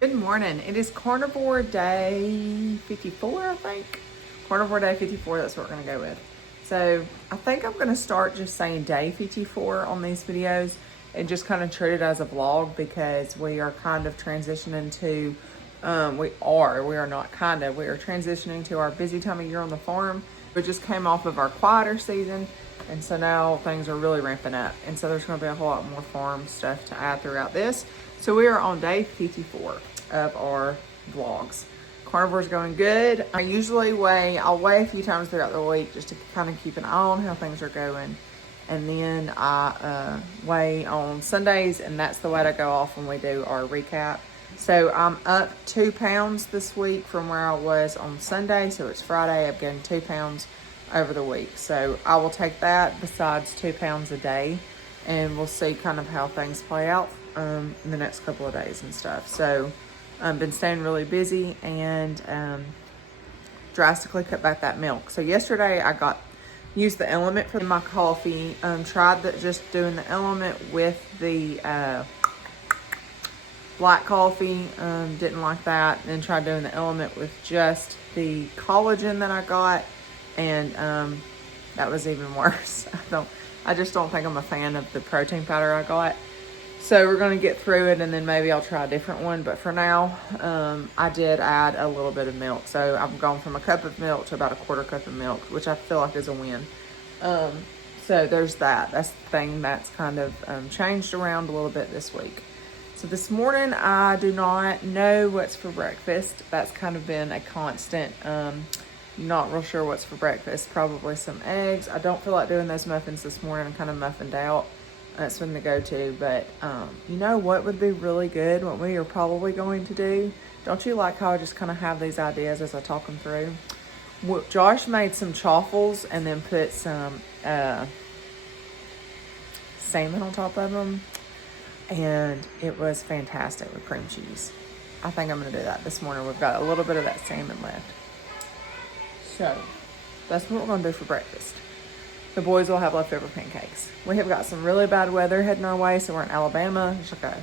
Good morning. It is Carnivore Day 54, I think. Carnivore Day 54, that's what we're going to go with. So I think I'm going to start just saying Day 54 on these videos and just kind of treat it as a vlog because we are kind of transitioning to, we are not kind of, we are transitioning to our busy time of year on the farm. We just came off of our quieter season, and so now things are really ramping up. And so there's going to be a whole lot more farm stuff to add throughout this. So we are on day 54 of our vlogs. Carnivore's going good. I'll weigh a few times throughout the week just to kind of keep an eye on how things are going. And then I weigh on Sundays, and that's the weight I go off when we do our recap. So I'm up 2 pounds this week from where I was on Sunday. So it's Friday, I've gained 2 pounds over the week. So I will take that besides 2 pounds a day, and we'll see kind of how things play out in the next couple of days and stuff. So I've been staying really busy and drastically cut back that milk. So yesterday I used the Element for my coffee. Tried just doing the Element with the black coffee. Didn't like that. Then tried doing the Element with just the collagen that I got, and that was even worse. I just don't think I'm a fan of the protein powder I got. So we're going to get through it, and then maybe I'll try a different one. But for now, I did add a little bit of milk. So I've gone from a cup of milk to about a quarter cup of milk, which I feel like is a win. So there's that. That's the thing that's kind of changed around a little bit this week. So this morning, I do not know what's for breakfast. That's kind of been a constant. Not real sure what's for breakfast. Probably some eggs. I don't feel like doing those muffins this morning. I'm kind of muffined out. That's when to go to, but you know what would be really good, what we are probably going to do? Don't you like how I just kind of have these ideas as I talk them through? Josh made some Chaffles and then put some salmon on top of them, and it was fantastic with cream cheese. I think I'm going to do that this morning. We've got a little bit of that salmon left. So that's what we're going to do for breakfast. The boys will have leftover pancakes. We have got some really bad weather heading our way. So we're in Alabama. There's like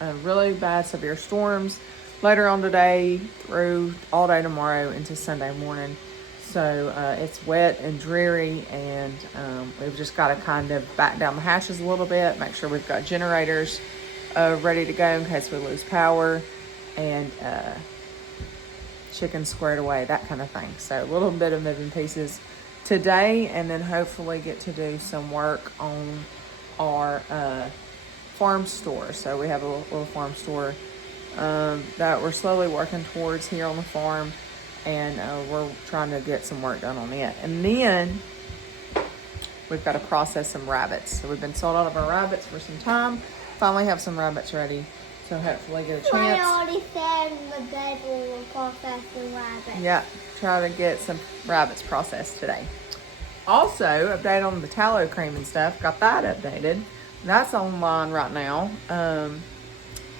a really bad severe storms later on today through all day tomorrow into Sunday morning. So it's wet and dreary, and we've just got to kind of back down the hatches a little bit, make sure we've got generators ready to go in case we lose power, and chickens squared away, that kind of thing. So a little bit of moving pieces today, and then hopefully get to do some work on our farm store. So we have a little farm store that we're slowly working towards here on the farm, and we're trying to get some work done on it. And then we've got to process some rabbits. So we've been sold out of our rabbits for some time. Finally have some rabbits ready, so hopefully get a chance. I already said the day we will process the rabbits. Yeah, try to get some rabbits processed today. Also, update on the tallow cream and stuff. Got that updated. That's online right now.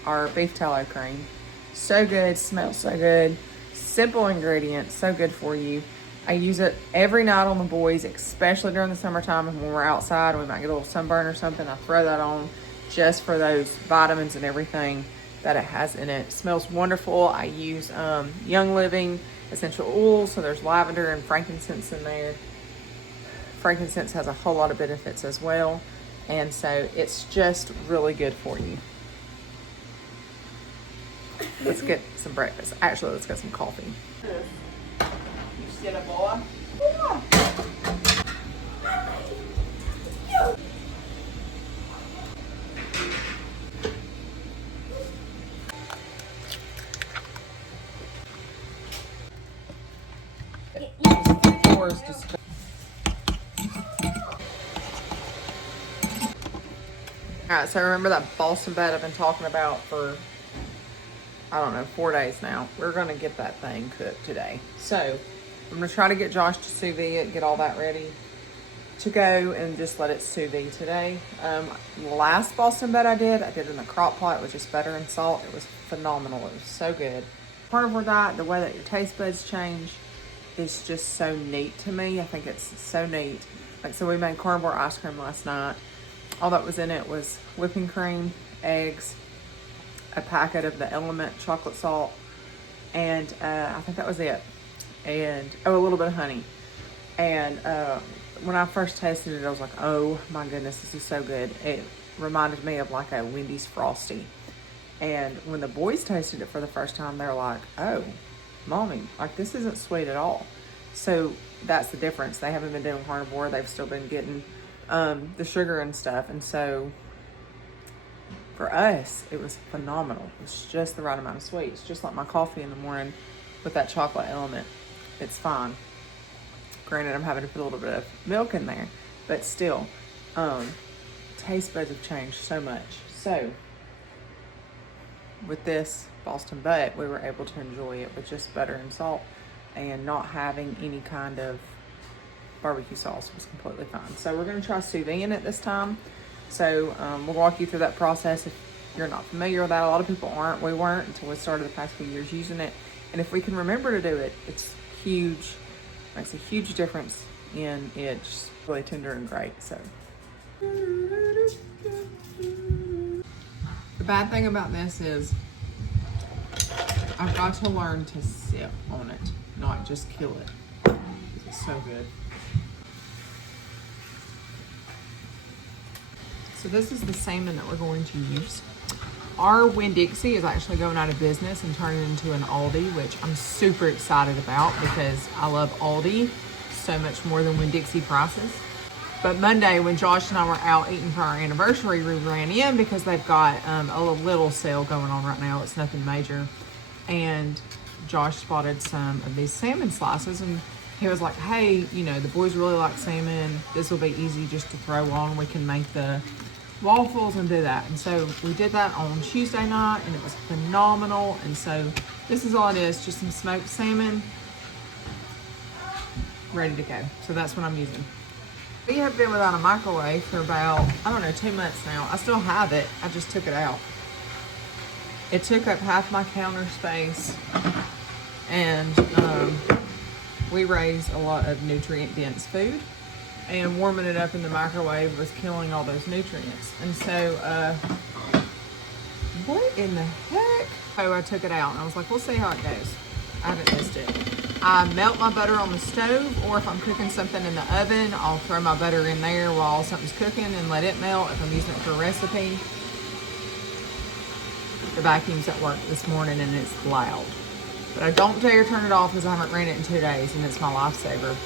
Our beef tallow cream. So good, smells so good. Simple ingredients, so good for you. I use it every night on the boys, especially during the summertime when we're outside. We might get a little sunburn or something. I throw that on just for those vitamins and everything that it has in it. It smells wonderful. I use Young Living essential oils, so there's lavender and frankincense in there. Frankincense has a whole lot of benefits as well, and so it's just really good for you. Let's get some breakfast. Actually, let's get some coffee. You see a boy? Yeah. Just Alright, so remember that Boston bed I've been talking about for, I don't know, 4 days now. We're going to get that thing cooked today. So I'm going to try to get Josh to sous vide it, get all that ready to go, and just let it sous vide today. The last Boston bed I did in the crock pot with just butter and salt. It was phenomenal. It was so good. Carnivore diet, the way that your taste buds change is just so neat to me. I think it's so neat. Like, so we made carnivore ice cream last night. All that was in it was whipping cream, eggs, a packet of the Element chocolate salt, and I think that was it. And oh, a little bit of honey. And when I first tasted it, I was like, oh my goodness, this is so good. It reminded me of like a Wendy's Frosty. And when the boys tasted it for the first time, they're like, oh, mommy, like this isn't sweet at all. So that's the difference. They haven't been doing carnivore. They've still been getting the sugar and stuff. And so for us, it was phenomenal. It's just the right amount of sweet. It's just like my coffee in the morning with that chocolate element. It's fine. Granted, I'm having to put a little bit of milk in there, but still, taste buds have changed so much. So with this Boston butt, we were able to enjoy it with just butter and salt, and not having any kind of barbecue sauce was completely fine. So we're going to try sous-vide it this time. So we'll walk you through that process. If you're not familiar with that, a lot of people aren't. We weren't until we started the past few years using it. And if we can remember to do it, it's huge. Makes a huge difference in it. Just really tender and great. So the bad thing about this is I've got to learn to sip on it, not just kill it. It's so good. So this is the salmon that we're going to use. Our Winn-Dixie is actually going out of business and turning into an Aldi, which I'm super excited about because I love Aldi so much more than Winn-Dixie prices. But Monday, when Josh and I were out eating for our anniversary, we ran in because they've got a little sale going on right now. It's nothing major. And Josh spotted some of these salmon slices, and he was like, hey, you know, the boys really like salmon. This will be easy just to throw on. We can make the waffles and do that. And so we did that on Tuesday night, and it was phenomenal. And so this is all it is, just some smoked salmon ready to go. So that's what I'm using. We have been without a microwave for about, I don't know, 2 months now. I still have it, I just took it out. It took up half my counter space, and we raise a lot of nutrient dense food, and warming it up in the microwave was killing all those nutrients. And so what in the heck? So I took it out and I was like, we'll see how it goes. I haven't missed it. I melt my butter on the stove, or if I'm cooking something in the oven, I'll throw my butter in there while something's cooking and let it melt if I'm using it for a recipe. The vacuum's at work this morning and it's loud. But I don't dare turn it off because I haven't ran it in 2 days, and it's my lifesaver.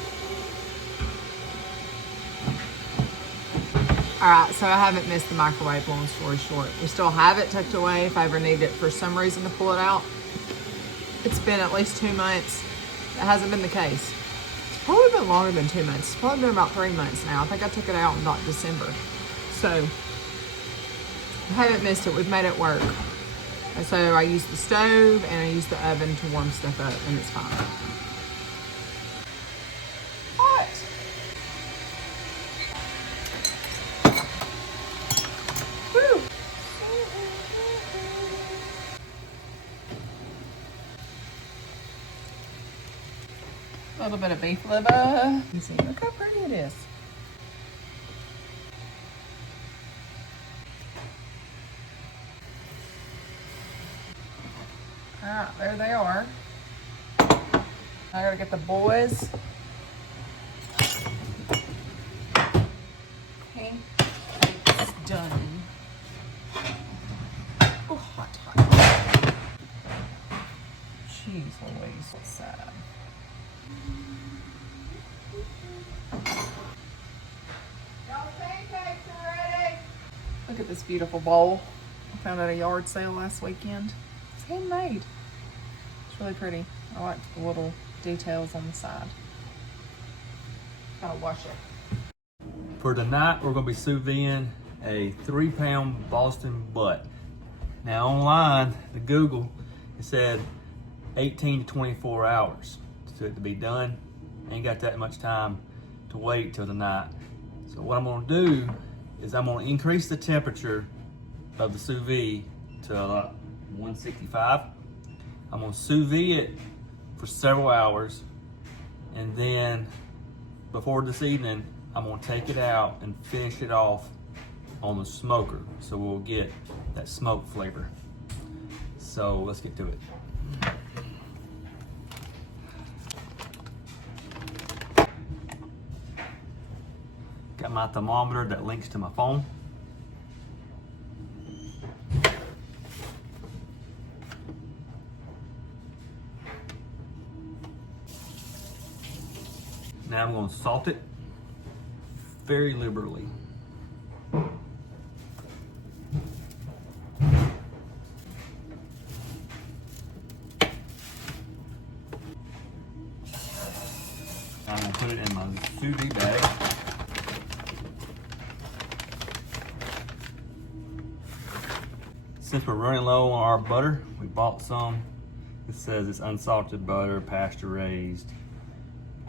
All right, so I haven't missed the microwave, long story short. We still have it tucked away if I ever need it for some reason to pull it out. It's been at least 2 months. That hasn't been the case. It's probably been longer than 2 months. It's probably been about 3 months now. I think I took it out in about December. So I haven't missed it. We've made it work. And so I use the stove and I use the oven to warm stuff up, and it's fine. Hot. Woo. A little bit of beef liver. You see, look how pretty it is. All right, there they are. I gotta get the boys. Okay, it's done. Oh, hot, hot. Jeez Louise, so sad. Look at this beautiful bowl. I found it at a yard sale last weekend. It's handmade. It's really pretty. I like the little details on the side. Gotta wash it. For tonight, we're gonna be sous videing a 3-pound Boston butt. Now online, the Google, it said 18 to 24 hours for it to be done. Ain't got that much time to wait till the night. So what I'm gonna do is I'm gonna increase the temperature of the sous vide to 165. I'm gonna sous vide it for several hours, and then before this evening, I'm gonna take it out and finish it off on the smoker, so we'll get that smoke flavor. So let's get to it. Got my thermometer that links to my phone. Now I'm going to salt it very liberally. I'm going to put it in my sous-vide bag. Since we're running low on our butter, we bought some. It says it's unsalted butter, pasture raised,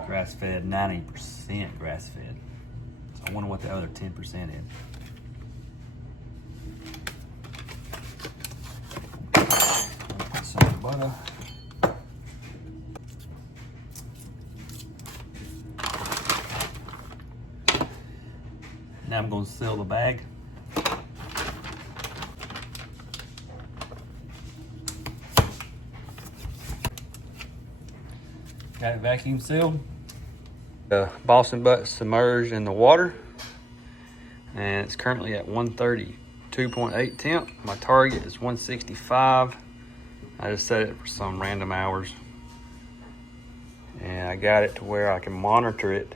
grass-fed, 90% grass-fed. So I wonder what the other 10% is. Put some butter. Now I'm going to seal the bag. Got it vacuum sealed. The Boston butt submerged in the water, and it's currently at 132.8 temp. My target is 165. I just set it for some random hours, and I got it to where I can monitor it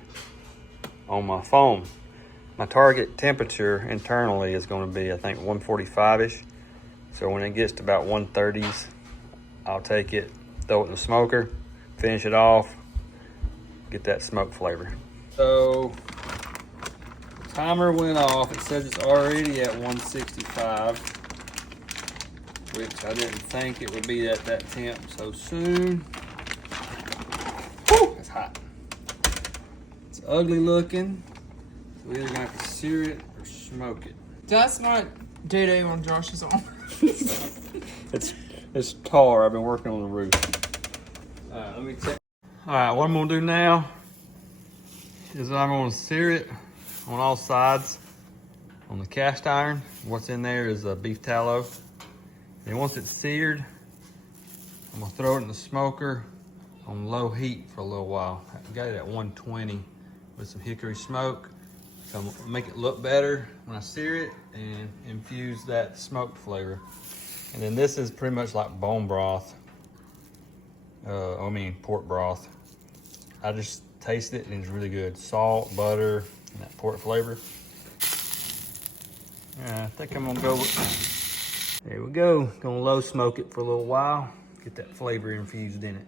on my phone. My target temperature internally is going to be, I think, 145-ish. So when it gets to about 130s, I'll take it, throw it in the smoker, finish it off, get that smoke flavor. So the timer went off. It says it's already at 165, which I didn't think it would be at that temp so soon. Woo, it's hot. It's ugly looking. So we're either gonna have to sear it or smoke it. That's my doo-doo on Josh's arm. It's tar. I've been working on the roof. Let me check. All right, what I'm gonna do now is I'm gonna sear it on all sides on the cast iron. What's in there is beef tallow. And once it's seared, I'm gonna throw it in the smoker on low heat for a little while. I got it at 120 with some hickory smoke. So I'm gonna make it look better when I sear it and infuse that smoked flavor. And then this is pretty much like bone broth. Pork broth. I just taste it and it's really good. Salt, butter, and that pork flavor. I think I'm gonna go with, there we go. Gonna low smoke it for a little while. Get that flavor infused in it.